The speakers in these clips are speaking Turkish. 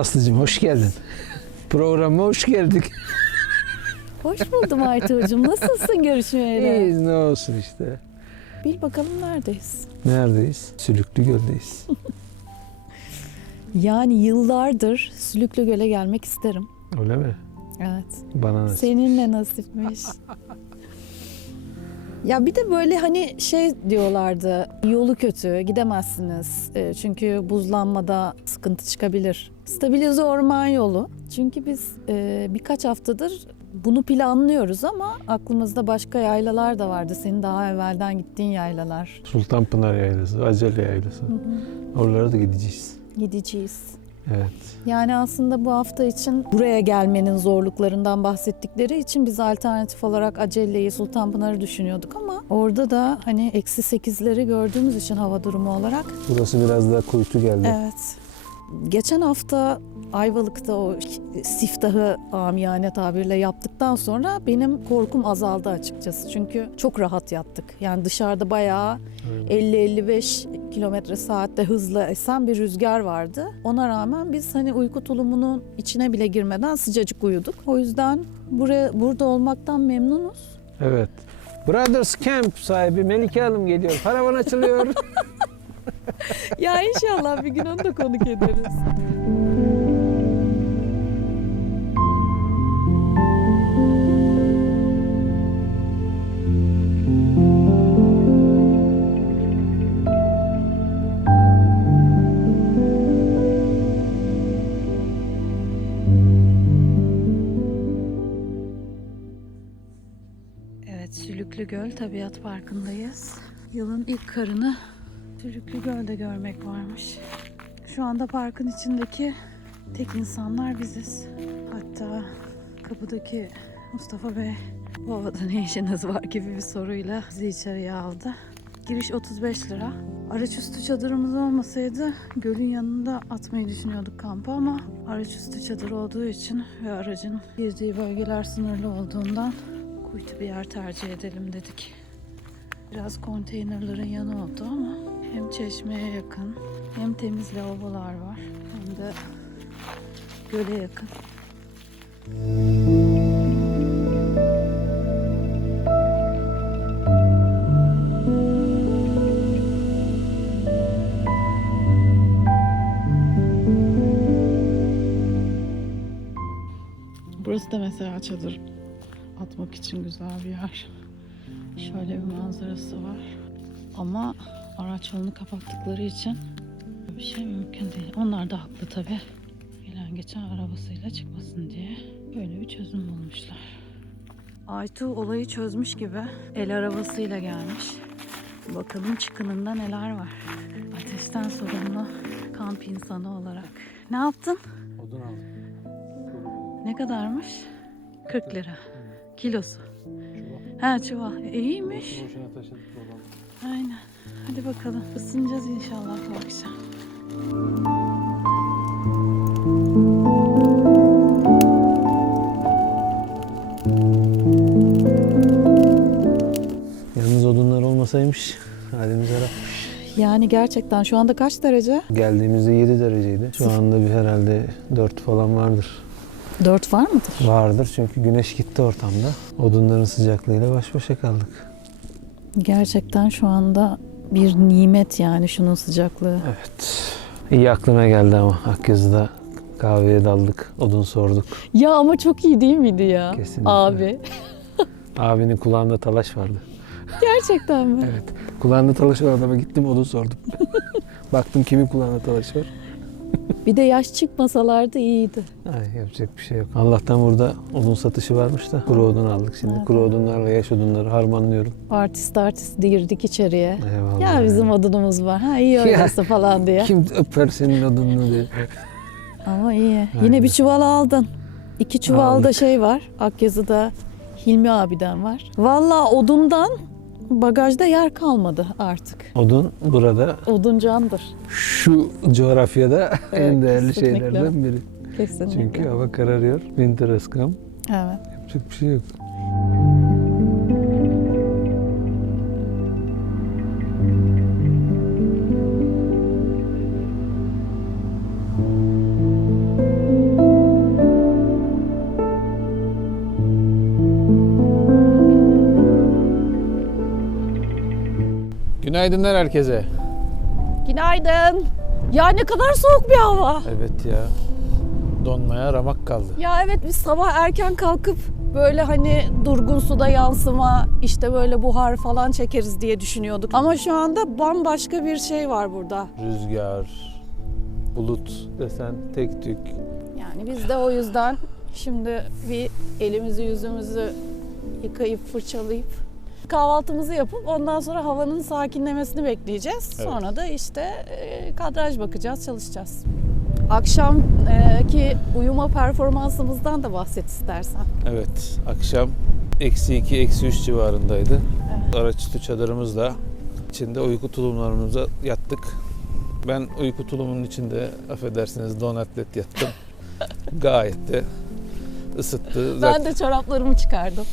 Aslı'cığım hoş geldin. Programa hoş geldik. Hoş buldum Aytuğ'cum. Nasılsın görüşmeyeli? İyiyiz, ne olsun işte. Bil bakalım neredeyiz? Neredeyiz? Sülüklü Göl'deyiz. Yani yıllardır Sülüklü Göl'e gelmek isterim. Öyle mi? Evet. Bana nasıl? Seninle nasipmiş. Ya bir de böyle hani şey diyorlardı, yolu kötü, gidemezsiniz. Çünkü buzlanmada sıkıntı çıkabilir. Stabilize orman yolu. Çünkü biz birkaç haftadır bunu planlıyoruz ama aklımızda başka yaylalar da vardı. Senin daha evvelden gittiğin yaylalar. Sultanpınar Yaylası, Acele Yaylası. Oralara da gideceğiz. Gideceğiz. Evet. Yani aslında bu hafta için buraya gelmenin zorluklarından bahsettikleri için biz alternatif olarak Acele'yi, Sultanpınar'ı düşünüyorduk ama orada da hani -8'leri gördüğümüz için hava durumu olarak. Burası biraz daha kuytu geldi. Evet. Geçen hafta Ayvalık'ta o siftahı amiyane tabirle yaptıktan sonra benim korkum azaldı açıkçası. Çünkü çok rahat yattık. Yani dışarıda bayağı 50-55 kilometre saatte hızla esen bir rüzgar vardı. Ona rağmen biz hani uyku tulumunun içine bile girmeden sıcacık uyuduk. O yüzden burada olmaktan memnunuz. Evet. Brothers Camp sahibi Melike Hanım geliyor. Paravan açılıyor. Ya inşallah bir gün onu da konuk ederiz. Evet, Sülüklü Göl Tabiat Parkı'ndayız. Yılın ilk karını Sülüklü Göl'de görmek varmış. Şu anda parkın içindeki tek insanlar biziz. Hatta kapıdaki Mustafa Bey bu havada ne işiniz var gibi bir soruyla bizi içeriye aldı. Giriş 35 lira. Araçüstü çadırımız olmasaydı gölün yanında atmayı düşünüyorduk kampı ama araçüstü çadır olduğu için ve aracın girdiği bölgeler sınırlı olduğundan kuytu bir yer tercih edelim dedik. Biraz konteynerların yanı oldu ama hem çeşmeye yakın, hem temiz lavabolar var, hem de göle yakın. Burası da mesela çadır atmak için güzel bir yer. Şöyle bir manzarası var. Ama araç yolunu kapattıkları için bir şey mümkün değil. Onlar da haklı tabii. Gelen geçen arabasıyla çıkmasın diye böyle bir çözüm bulmuşlar. Aytu olayı çözmüş gibi el arabasıyla gelmiş. Bakalım çıkınında neler var. Ateşten sorumlu kamp insanı olarak. Ne yaptın? Odun aldım. Ne kadarmış? 40 lira. Kilosu. Ha, çuval. İyiymiş. Boşuna taşıdık babam. Aynen. Hadi bakalım. Isınacağız inşallah bu akşam. Yalnız odunlar olmasaymış halimiz harapmış. Yani gerçekten şu anda kaç derece? Geldiğimizde 7 dereceydi. Şu anda bir herhalde 4 falan vardır. 4 var mıdır? Vardır çünkü güneş gitti ortamda. Odunların sıcaklığıyla baş başa kaldık. Gerçekten şu anda bir nimet yani şunun sıcaklığı. Evet. İyi aklına geldi ama Akyazı'da kahveye daldık, odun sorduk. Ya ama çok iyi değil miydi ya? Kesinlikle. Abi. Abinin kulağında talaş vardı. Gerçekten mi? Evet. Kulağında talaş var, adama gittim odun sordum. Baktım kimin kulağında talaş var. Bir de yaş çıkmasalardı iyiydi. Ay, yapacak bir şey yok. Allah'tan burada odun satışı varmış da kuru odun aldık şimdi. Evet. Kuru odunlarla yaş odunları harmanlıyorum. Artist girdik içeriye. Eyvallah. Ya bizim odunumuz var. Ha iyi öyleyse falan diye. Kim öper senin odununu diye. Ama iyi. Aynen. Yine bir çuval aldın. 2 çuvalda Aldık. şey var. Akyazı'da Hilmi abiden var. Vallahi odundan bagajda yer kalmadı artık. Odun burada Odun candır. şu coğrafyada en değerli kesinlikle. şeylerden biri. Kesinlikle. Çünkü hava kararıyor. Winter has come. Evet. Yapacak bir şey yok. Günaydınlar herkese. Günaydın. Ya ne kadar soğuk bir hava. Evet ya. Donmaya ramak kaldı. Ya evet, biz sabah erken kalkıp böyle hani durgun suda yansıma, işte böyle buhar falan çekeriz diye düşünüyorduk. Ama şu anda bambaşka bir şey var burada. Rüzgar, bulut desen tek tük. Yani biz de o yüzden şimdi bir elimizi yüzümüzü yıkayıp fırçalayıp kahvaltımızı yapıp ondan sonra havanın sakinlemesini bekleyeceğiz. Evet. Sonra da işte kadraj bakacağız, çalışacağız. Akşamki uyuma performansımızdan da bahset istersen. Evet, akşam -2, -3 civarındaydı. Evet. Araçüstü çadırımızla içinde uyku tulumlarımıza yattık. Ben uyku tulumunun içinde affedersiniz don atlet yattım. Gayet de ısıttı. Ben de çoraplarımı çıkardım.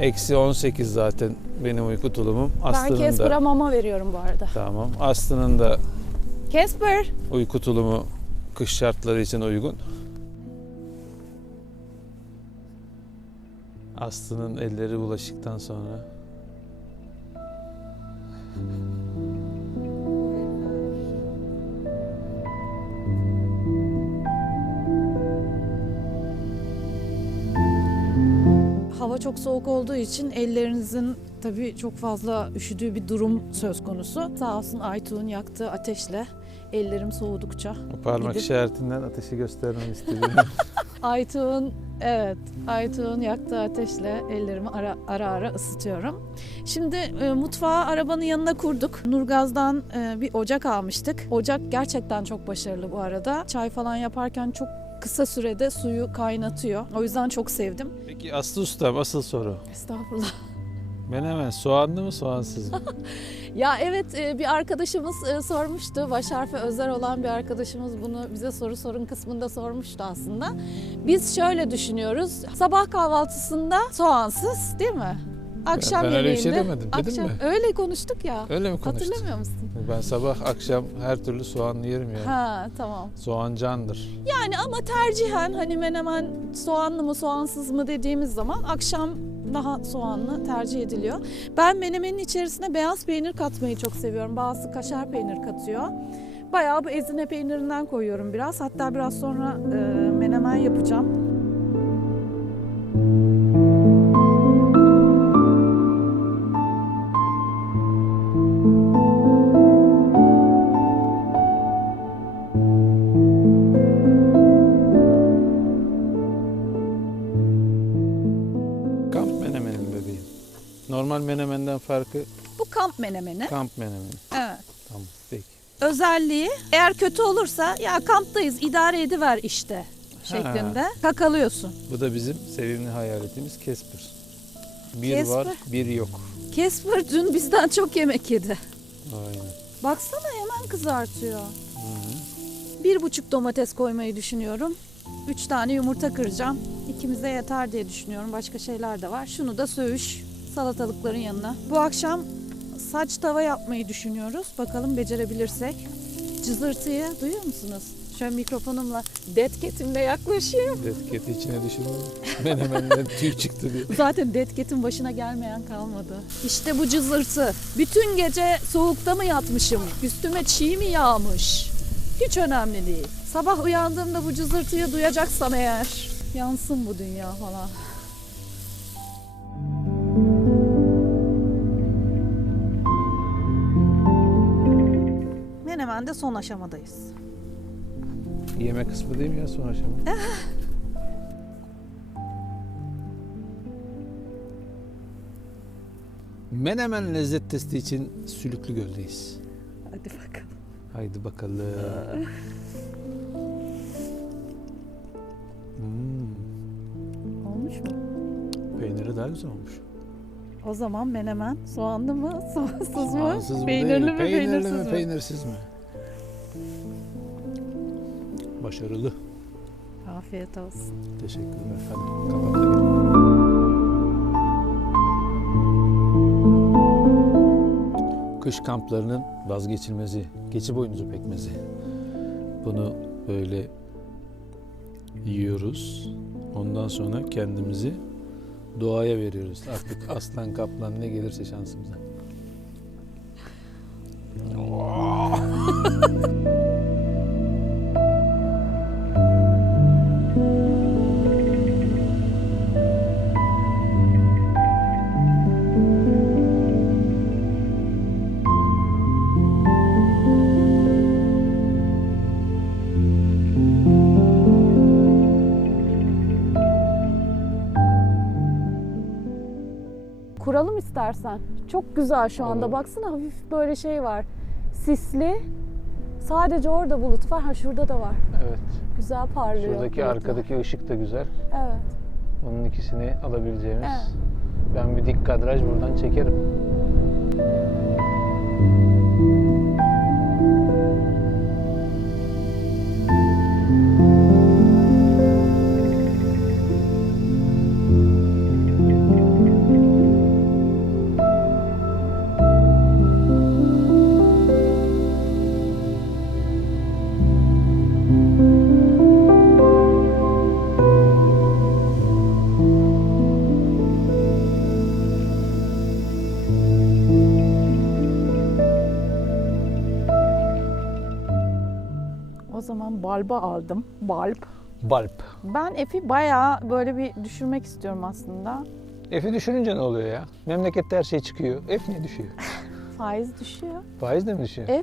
-18 zaten benim uyku tulumum. Ben Aslı'nın Casper'a da mama veriyorum bu arada. tamam. Aslı'nın da Casper! uyku tulumu kış şartları için uygun. Aslı'nın elleri bulaşıktan sonra Hava çok soğuk olduğu için ellerinizin tabii çok fazla üşüdüğü bir durum söz konusu. Sağ olsun Aytuğ'un yaktığı ateşle ellerim soğudukça o parmak gidip- işaretinden ateşi göstermemi istediğini Aytuğ'un yaktığı ateşle ellerimi ara ara ısıtıyorum. Şimdi mutfağı arabanın yanına kurduk. Nurgaz'dan bir ocak almıştık. Ocak gerçekten çok başarılı bu arada. Çay falan yaparken çok kısa sürede suyu kaynatıyor. O yüzden çok sevdim. Peki Aslı Ustam asıl soru. Estağfurullah. Menemen soğanlı mı soğansız mı? Ya evet, bir arkadaşımız sormuştu. Baş harfi Özer olan bir arkadaşımız bunu bize soru sorun kısmında sormuştu aslında. Biz şöyle düşünüyoruz. Sabah kahvaltısında soğansız değil mi? Akşam Ben öyle bir şey yemeğinde. demedim, dedim mi? Öyle konuştuk ya. Öyle mi konuştuk? Hatırlamıyor musun? Ben sabah akşam her türlü soğanlı yerim ya. Ha tamam. Soğan candır. Yani ama tercihen hani menemen soğanlı mı soğansız mı dediğimiz zaman akşam daha soğanlı tercih ediliyor. Ben menemenin içerisine beyaz peynir katmayı çok seviyorum. Bazısı kaşar peynir katıyor. Bayağı bu ezine peynirinden koyuyorum biraz. Hatta biraz sonra menemen yapacağım. Kamp menemenin bebeğim. Normal menemenden farkı Bu kamp menemeni. kamp menemeni. Evet. Tamam peki. Özelliği eğer kötü olursa ya kamptayız idare ediver işte şeklinde kakalıyorsun. Bu da bizim sevimli hayaletimiz Casper. Bir Casper. var, bir yok. Casper dün bizden çok yemek yedi. Aynen. Baksana hemen kızartıyor. Hı-hı. 1,5 domates koymayı düşünüyorum. 3 tane yumurta kıracağım. İkimize yeter diye düşünüyorum. Başka şeyler de var. Şunu da söğüş salatalıkların yanına. Bu akşam saç tava yapmayı düşünüyoruz. Bakalım becerebilirsek. Cızırtıyı duyuyor musunuz? Şöyle mikrofonumla, dead cat'imle yaklaşayım. Detketi içine düşürme. Menemenden tüy çıktı diye. Zaten dead cat'in başına gelmeyen kalmadı. İşte bu cızırtı. Bütün gece soğukta mı yatmışım? Üstüme çiğ mi yağmış? Hiç önemli değil. Sabah uyandığımda bu cızırtıyı duyacaksam eğer yansın bu dünya falan. Menemen'de son aşamadayız. Yeme kısmı değil mi ya son aşama? Menemen lezzet testi için Sülüklü Göl'deyiz. Hadi bakalım. Haydi bakalım. Olmuş mu? Peyniri daha güzel olmuş. O zaman menemen soğanlı mı, soğansız mı, Soğansız mı peynirli değil, mi, peynirsiz mi? peynirsiz mi? Başarılı. Afiyet olsun. Teşekkürler. Hadi kapat da gel. Kış kamplarının vazgeçilmezi, keçi boynuzu pekmezi. Bunu böyle yiyoruz. Ondan sonra kendimizi doğaya veriyoruz. Artık aslan kaplan ne gelirse şansımıza. Kuralım istersen. Çok güzel şu anda. Olur. Baksana hafif böyle şey var. Sisli. Sadece orada bulut var. Ha şurada da var. Evet. Güzel parlıyor. Şuradaki bulutlar. arkadaki ışık da güzel. Evet. Onun ikisini alabileceğimiz. Evet. Ben bir dik kadraj buradan çekerim. O zaman balba aldım. Balp. Balp. Ben F'i bayağı böyle bir düşürmek istiyorum aslında. F'i düşürünce ne oluyor ya? Memlekette her şey çıkıyor. F niye düşüyor? Faiz düşüyor. Faiz de mi düşüyor? F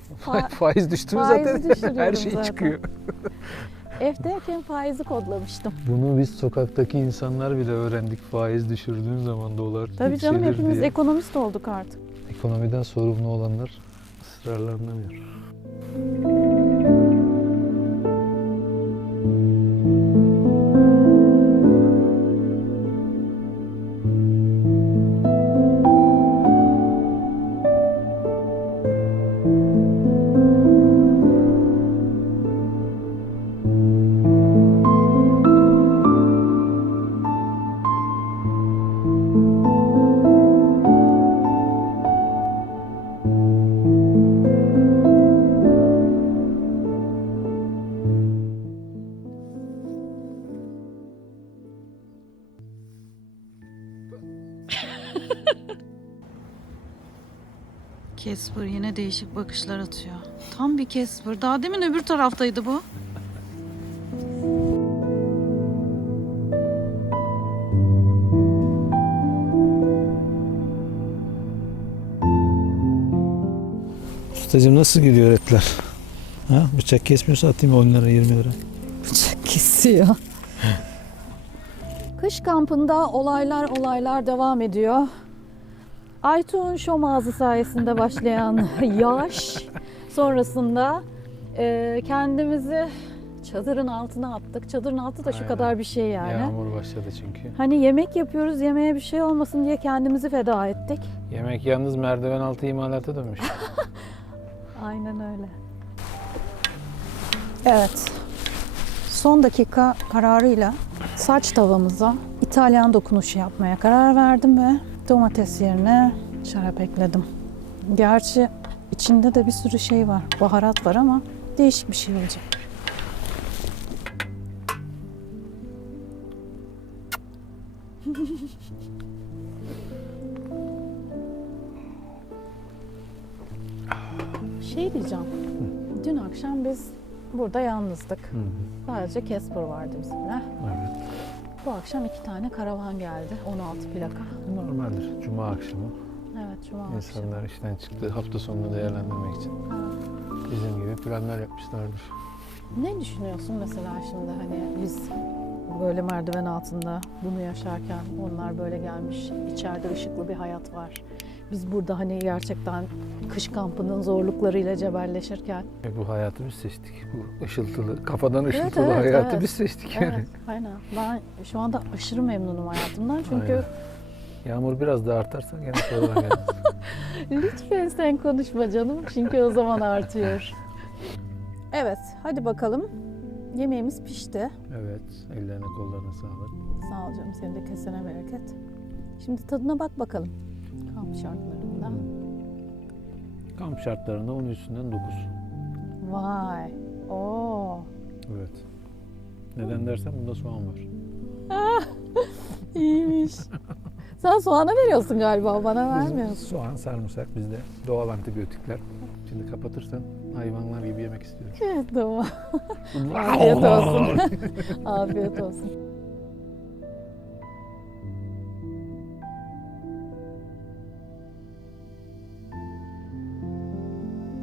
Faiz düştü mü faizi zaten düşürüyorum her şey zaten. çıkıyor. F'deyken faizi kodlamıştım. Bunu biz sokaktaki insanlar bile öğrendik. Faiz düşürdüğün zaman dolar Tabii canım yükselir hepimiz diye. ekonomist olduk artık. Ekonomiden sorumlu olanlar ısrarlanamıyor. Casper yine değişik bakışlar atıyor. Tam bir Casper. Daha demin öbür taraftaydı bu. Ustacığım nasıl gidiyor etler? Ha? Bıçak kesmiyorsa atayım 10 lira 20 lira. Bıçak kesiyor. Kış kampında olaylar devam ediyor. Aytuğ'un şom ağzı sayesinde başlayan yağış sonrasında kendimizi çadırın altına attık. Çadırın altı da şu Aynen. kadar bir şey yani. Yağmur başladı çünkü. Hani yemek yapıyoruz, yemeğe bir şey olmasın diye kendimizi feda ettik. Yemek yalnız merdiven altı imalata dönmüş. Aynen öyle. Evet. Son dakika kararıyla saç tavamıza İtalyan dokunuşu yapmaya karar verdim ve domates yerine şarap ekledim. Gerçi içinde de bir sürü şey var, baharat var ama değişik bir şey olacak. Şey diyeceğim, dün akşam biz burada yalnızdık. Sadece Casper vardı bizimle. Evet. Bu akşam 2 tane karavan geldi, 16 plaka. Normaldir. Cuma akşamı. Evet, cuma akşamı. İnsanlar işten çıktığı hafta sonunu değerlendirmek için Ha. bizim gibi planlar yapmışlardır. Ne düşünüyorsun mesela şimdi hani biz böyle merdiven altında bunu yaşarken onlar böyle gelmiş, içeride ışıklı bir hayat var. Biz burada hani gerçekten kış kampının zorluklarıyla cebelleşirken. Bu hayatı biz seçtik. Bu ışıltılı, kafadan ışıltılı evet, hayatı evet. biz seçtik yani. Evet, aynen. Ben şu anda aşırı memnunum hayatımdan çünkü Aynen. Yağmur biraz daha artarsa gene sorun gelmez. lütfen sen konuşma canım çünkü o zaman artıyor. Evet, hadi bakalım. Yemeğimiz pişti. Evet, ellerine kollarına sağlık. Sağ ol canım, senin de kesene bereket. Şimdi tadına bak bakalım. Kamp şartlarında. Kamp şartlarında 10 üstünden 9. Vay. Oo. Evet. Neden dersen bunda soğan var. İyiymiş. Sen soğana veriyorsun galiba, bana vermiyorsun. Soğan, sarımsak bizde doğal antibiyotikler. Şimdi kapatırsan hayvanlar gibi yemek istiyorum. Evet, tamam. Afiyet olsun. Afiyet olsun.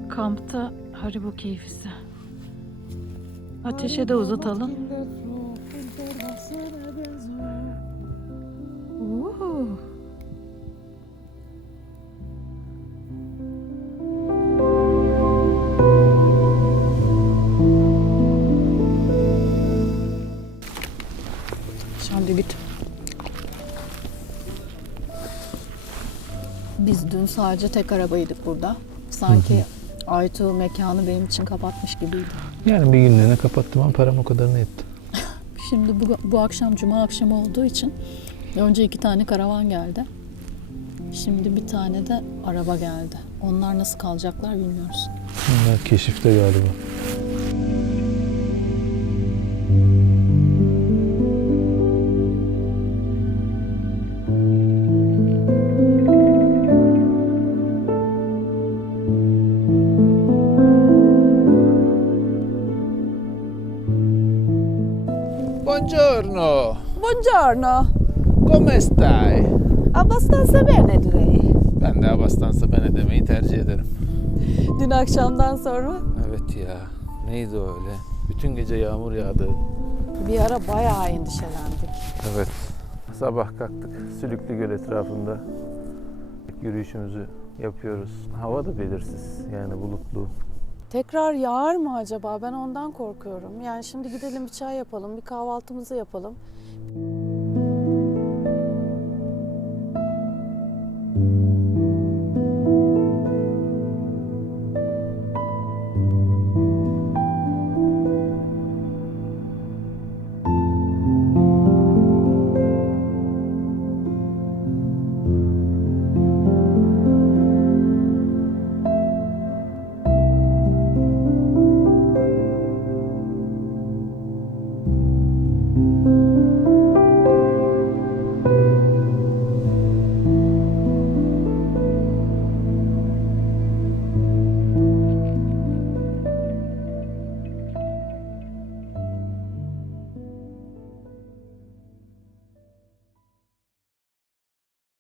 Kampta Haribo keyfisi. Ateşe de uzatalım. Uhu. Şimdi git. Biz dün sadece tek arabaydık burada. Sanki Aytu mekanı benim için kapatmış gibiydi. Yani bir günlüğüne kapattım ama param o kadarını etti. Şimdi bu akşam cuma akşamı olduğu için önce 2 tane karavan geldi. Şimdi bir tane de araba geldi. Onlar nasıl kalacaklar bilmiyoruz. Bunlar keşifte galiba. Buongiorno, Buongiorno. come stai? Abbastanza bene direi. Ben de Abastansa bene demeyi tercih ederim. Dün akşamdan sonra Evet ya, neydi o öyle? Bütün gece yağmur yağdı. bir ara bayağı endişelendik. Evet, sabah kalktık Sülüklü Göl etrafında yürüyüşümüzü yapıyoruz. Hava da belirsiz, yani bulutlu. Tekrar yağar mı acaba? Ben ondan korkuyorum. Yani şimdi gidelim bir çay yapalım, bir kahvaltımızı yapalım.